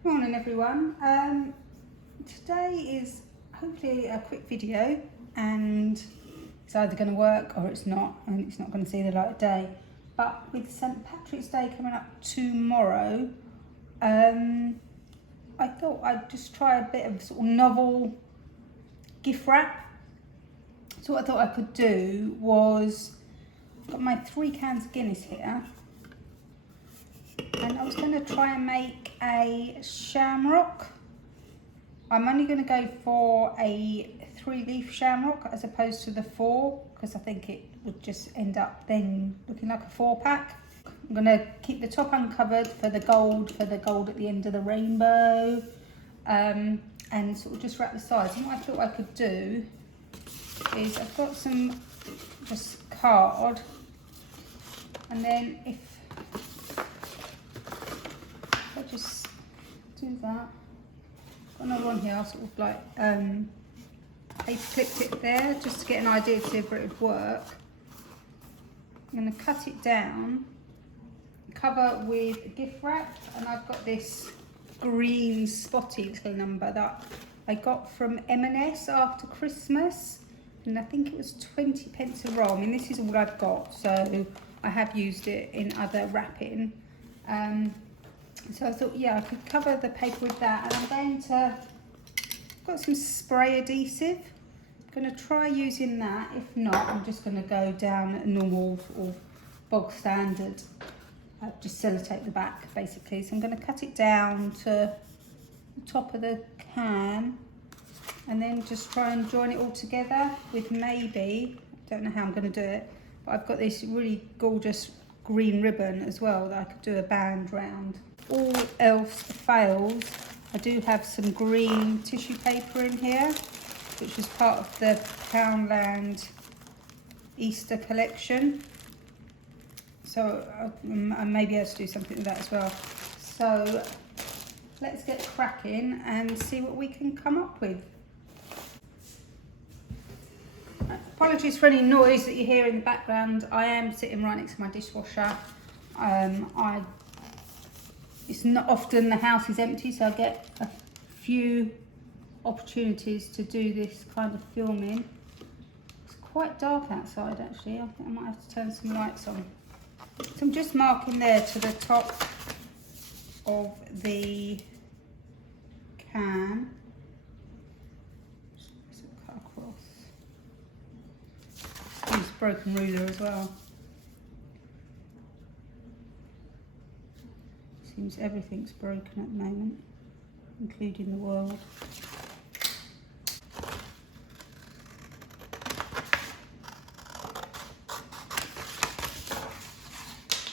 Good morning everyone. Today is hopefully a quick video and it's either going to work or it's not, and it's not going to see the light of day. But with St Patrick's Day coming up tomorrow, I thought I'd just try a bit of sort of novel gift wrap. So what I thought I could do was, I've got my 3 cans of Guinness here, and I was going to try and make a shamrock. I'm only going to go for a 3-leaf shamrock as opposed to the 4, because I think it would just end up then looking like a 4-pack. I'm going to keep the top uncovered for the gold at the end of the rainbow, and sort of just wrap the sides. And what I thought I could do is, I've got some just card, and then if I just do that, got another one here, I'll sort of like paper clipped it there just to get an idea to see if it would work. I'm going to cut it down, cover with gift wrap, and I've got this green spotty little number that I got from M&S after Christmas, and I think it was 20 pence a roll. I mean, this is all I've got, so I have used it in other wrapping. So I thought, yeah, I could cover the paper with that, and I'm going to, got some spray adhesive. I'm going to try using that. If not, I'm just going to go down a normal sort of bog standard, just sellotape the back basically. So I'm going to cut it down to the top of the can, and then just try and join it all together with maybe, don't know how I'm going to do it, but I've got this really gorgeous green ribbon as well that I could do a band round. All else fails, I do have some green tissue paper in here, which was part of the Poundland Easter collection. So I may be able to do something with that as well. So let's get cracking and see what we can come up with. Apologies for any noise that you hear in the background. I am sitting right next to my dishwasher. It's not often the house is empty, so I get a few opportunities to do this kind of filming. It's quite dark outside actually. I think I might have to turn some lights on. So I'm just marking there to the top of the can. Just cut across. Use a broken ruler as well. Seems everything's broken at the moment, including the world.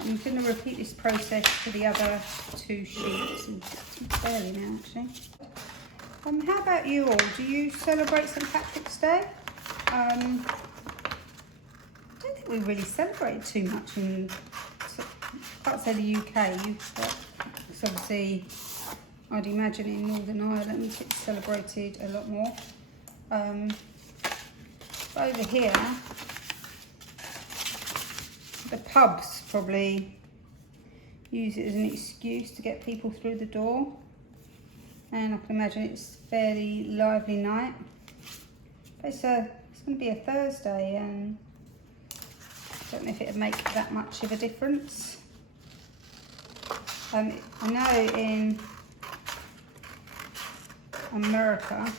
I'm going to repeat this process for the other 2 sheets, and barely now actually. How about you all? Do you celebrate St Patrick's Day? I don't think we really celebrate too much in, I can't say the UK, but it's obviously, I'd imagine in Northern Ireland it's celebrated a lot more. But over here, the pubs probably use it as an excuse to get people through the door, and I can imagine it's a fairly lively night. But it's going to be a Thursday, and I don't know if it would make that much of a difference. I know in America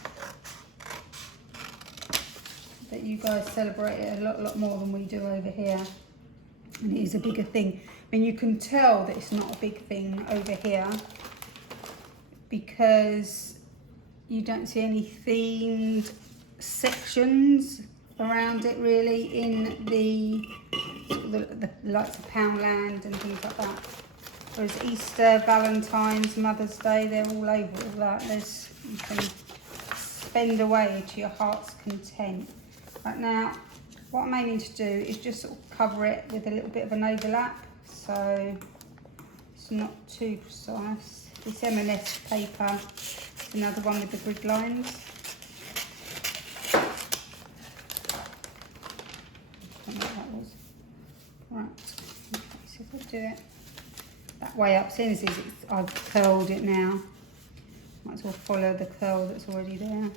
that you guys celebrate it a lot more than we do over here, and it is a bigger thing. I mean, you can tell that it's not a big thing over here because you don't see any themed sections around it really in the likes of Poundland and things like that. Whereas Easter, Valentine's, Mother's Day, they're all over all that. You can spend away to your heart's content. Right now, what I'm aiming to do is just sort of cover it with a little bit of an overlap, so it's not too precise. This M&S paper is another one with the grid lines. I don't know what that was. Right, okay, so if I do it that way up, seeing as I've curled it now, Might as well follow the curl that's already there.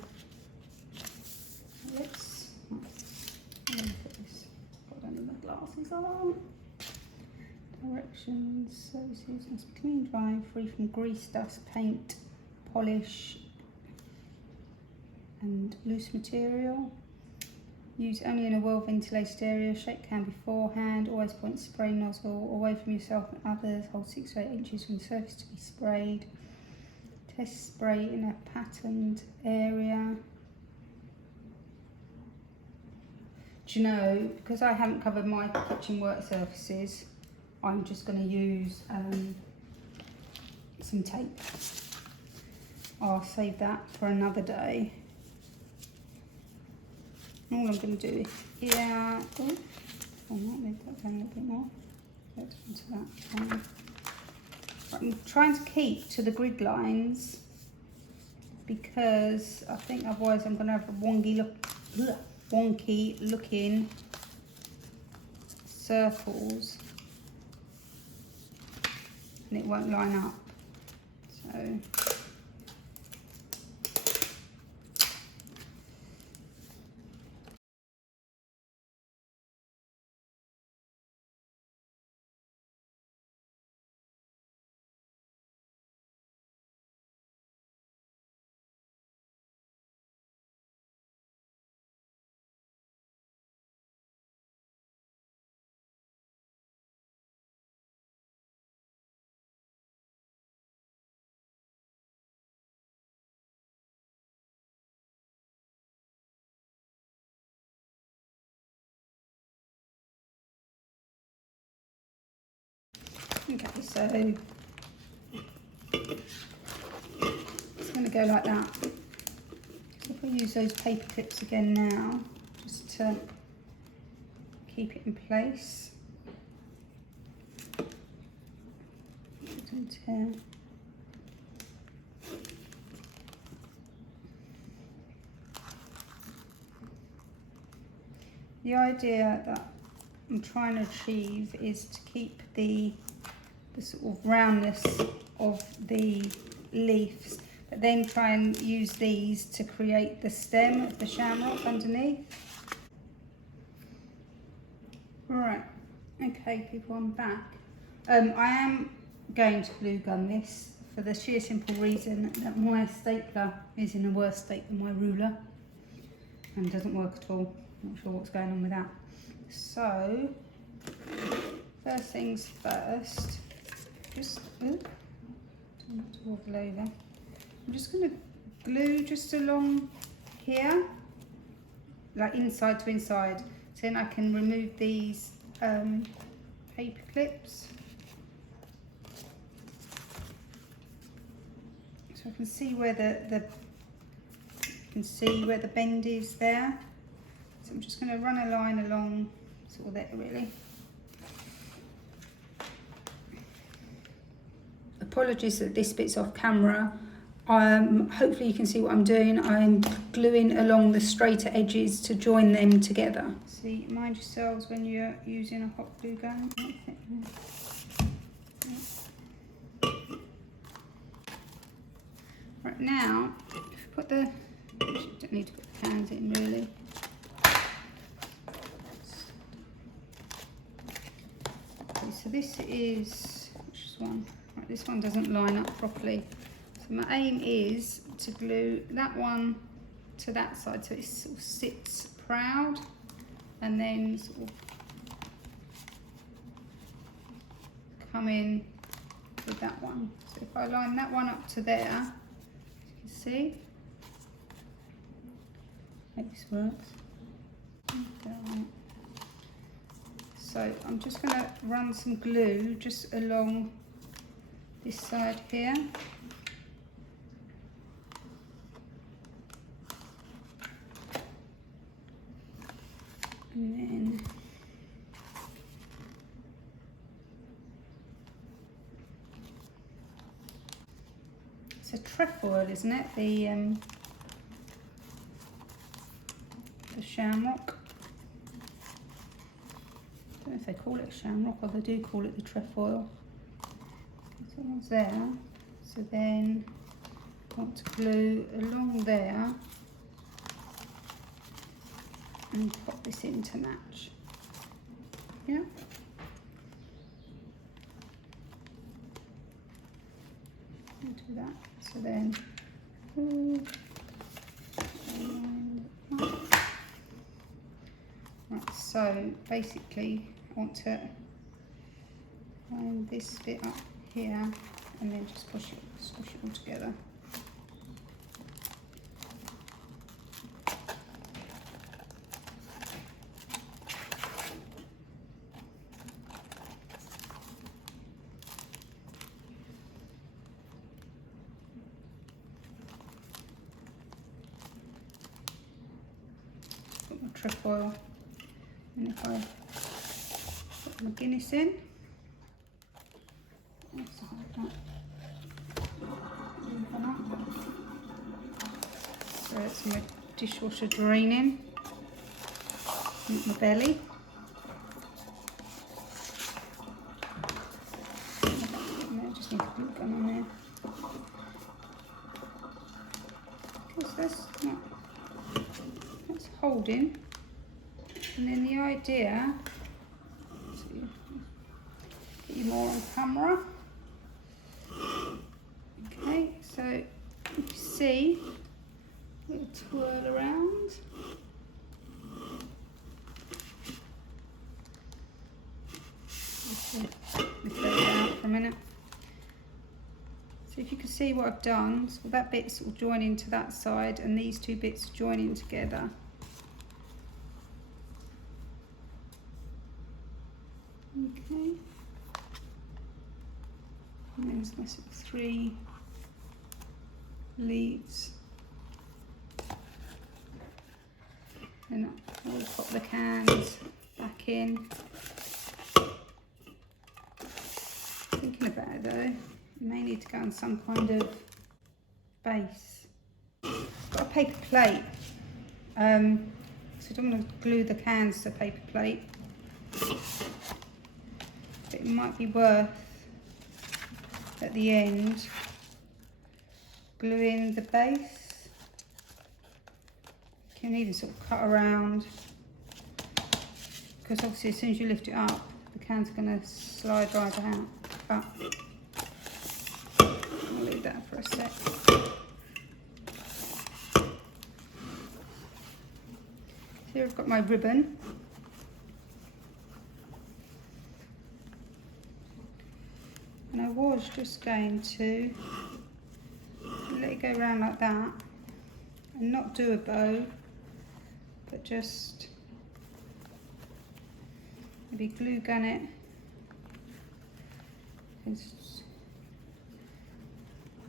Let's look at this. I don't need my glasses on. Directions, services must be clean, dry, free from grease, dust, paint, polish and loose material. Use only in a well ventilated area. Shake can beforehand. Always point spray nozzle away from yourself and others. Hold 6 to 8 inches from the surface to be sprayed. Test spray in a patterned area. Do you know, because I haven't covered my kitchen work surfaces, I'm just going to use some tape. I'll save that for another day. All I'm going to do is here, I might move that down a little bit more. Go into that. Right, I'm trying to keep to the grid lines because I think otherwise I'm going to have a wonky looking circles and it won't line up. So. Okay, so it's going to go like that. So if we use those paper clips again now, just to keep it in place. The idea that I'm trying to achieve is to keep the sort of roundness of the leaves, but then try and use these to create the stem of the shamrock underneath. Right, okay people, I'm back. I am going to glue gun this for the sheer simple reason that my stapler is in a worse state than my ruler and doesn't work at all. Not sure what's going on with that. So, first things first, just not to wobble over. I'm just going to glue just along here, like inside to inside, so then I can remove these paper clips, so I can see where the bend is there. So I'm just going to run a line along sort of there really. Apologies that this bit's off camera. Hopefully you can see what I'm doing. I'm gluing along the straighter edges to join them together. See, mind yourselves when you're using a hot glue gun. Right now, if you put the, you don't need to put the cans in really. Okay, so this is, which is one? Right, this one doesn't line up properly. So my aim is to glue that one to that side so it sort of sits proud, and then sort of come in with that one. So if I line that one up to there, as you can see, hope this works. So I'm just going to run some glue just along this side here. And then it's a trefoil, isn't it? The shamrock. I don't know if they call it shamrock or they do call it the trefoil. So one's there. So then want to glue along there and pop this in to match. Yeah. I'll do that. So then, right, so basically I want to line this bit up here and then just squish it all together. Put my trefoil, and if I put my Guinness in, so that's my dishwasher draining into my belly. I just need to glue gun on there. Because that's holding, and then the idea, so get you more on camera. Okay, so you can see, little twirl around. Let me throw it out for a minute. So if you can see what I've done, so that bit's will join into that side and these two bits joining together. Okay. And there's my sort of 3 leaves. And I'll pop the cans back in. Thinking about it though, you may need to go on some kind of base. Got a paper plate, so I don't want to glue the cans to the paper plate. But it might be worth, at the end, gluing the base. You can even sort of cut around, because obviously as soon as you lift it up, the can's going to slide right out. But I'll leave that for a sec. Here I've got my ribbon. And I was just going to let it go around like that and not do a bow, but just maybe glue gun it.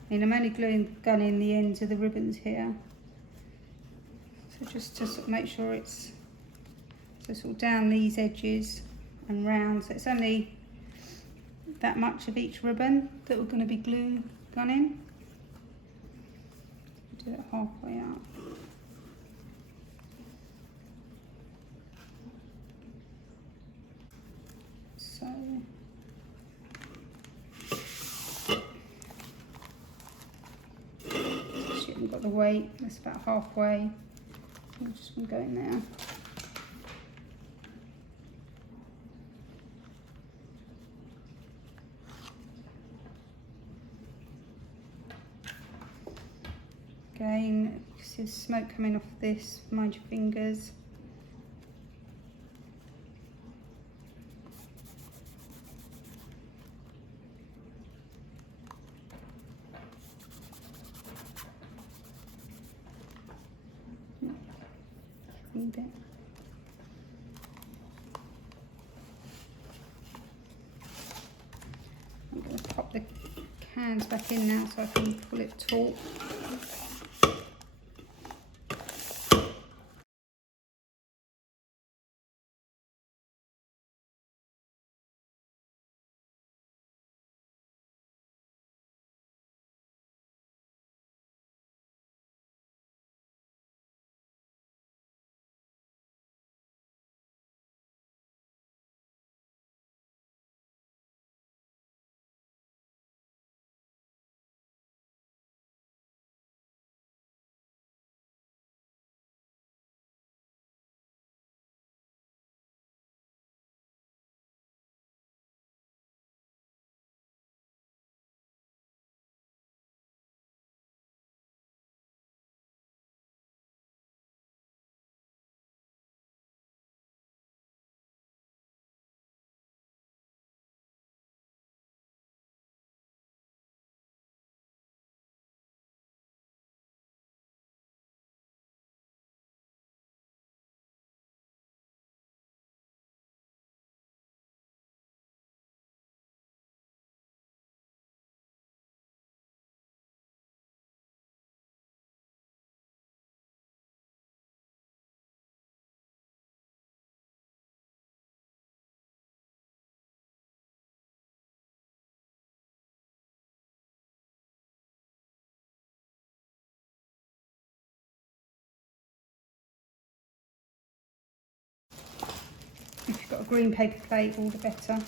I'm only gunning the ends of the ribbons here. So just to sort of make sure it's sort of down these edges and round. So it's only that much of each ribbon that we're going to be glue gunning. Do it halfway up. So she hasn't got the weight, that's about halfway. I'm just going to go in there. Again, you see the smoke coming off this, mind your fingers. Bit. I'm going to pop the cans back in now so I can pull it taut. got a green paper plate, all the better.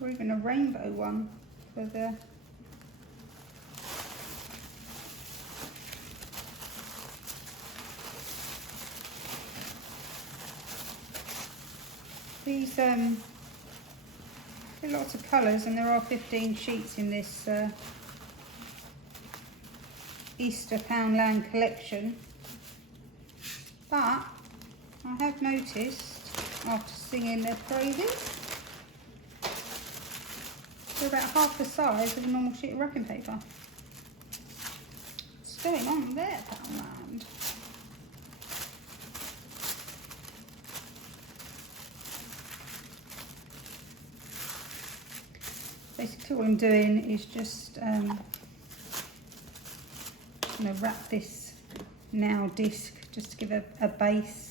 Or even a rainbow one for the these lots of colours, and there are 15 sheets in this Easter Poundland collection. But I have noticed after singing their praises, they're about half the size of a normal sheet of wrapping paper. What's going on there, Poundland? Basically what I'm doing is just going to wrap this now disc just to give a base.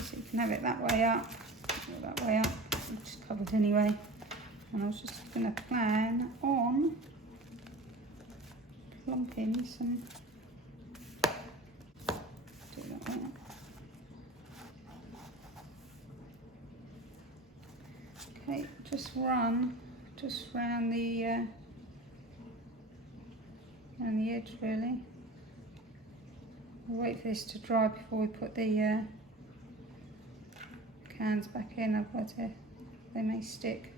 So you can have it that way up, or that way up, which is covered anyway. And I was just going to plan on plumping some, do that way up. Okay, just round the around the edge really. We'll wait for this to dry before we put the cans back in, otherwise they may stick.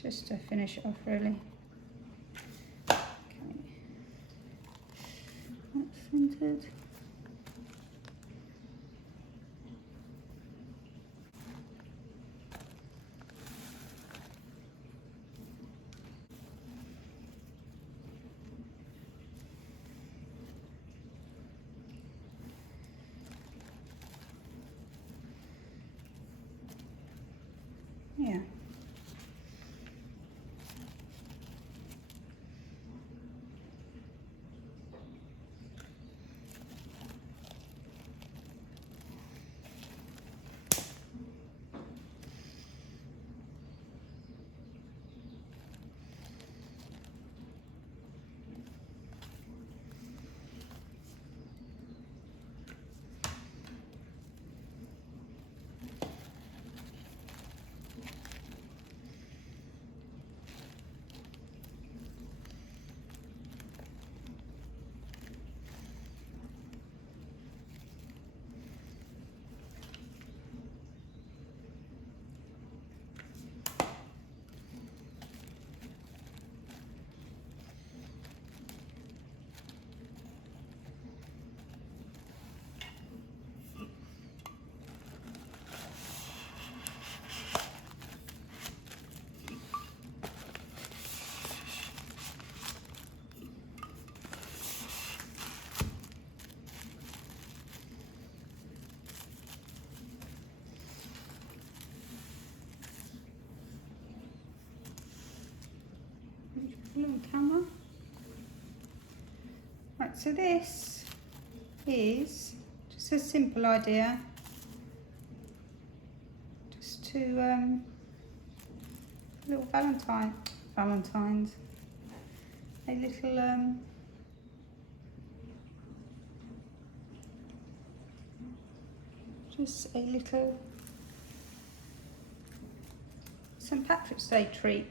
Just to finish it off really. Okay, that's centered. Yeah. Little camera. Right, so this is just a simple idea, just to little Valentine's. a little just a little St. Patrick's Day treat.